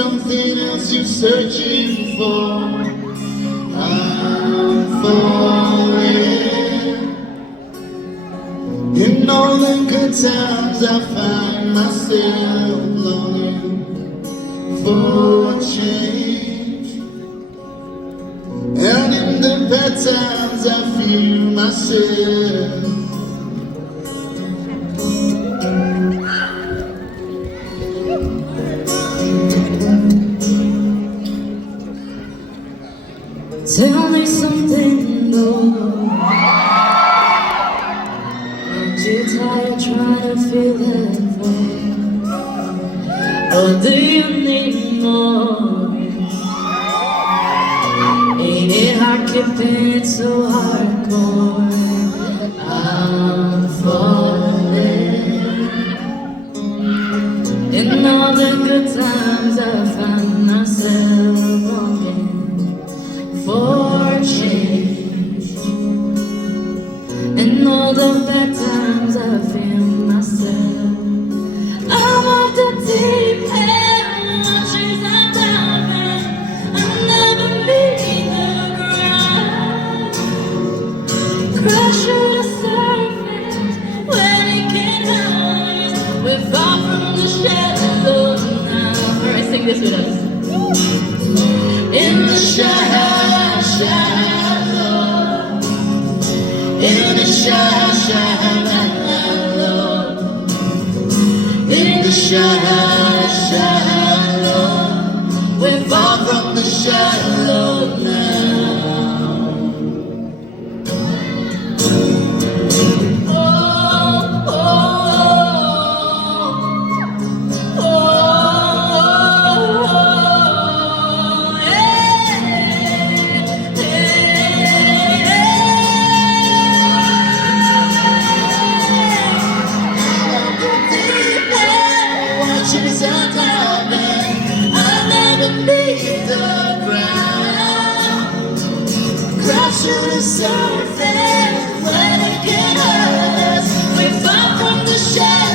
something else you're searching for. I'm falling. In all the good times I find myself longing for change, and in the bad times I feel myself. Tell me something more. Aren't you tired trying to feel that way? Or do you need more? Ain't it hard keeping it so hardcore? I'm falling. In all the good times I find myself longing for change. In all the bad times I feel myself. I'm off the deep end, watching the diving. I'll never leave the ground. Crash to the surface where we can hide. We're far from the shallow now. Alright, sing this with us. In the shallow, in the shallow, in the shallow, we're far from the shallow now. Oh, oh, oh, oh, to the surface where they can hurt us. We're far from the shadow.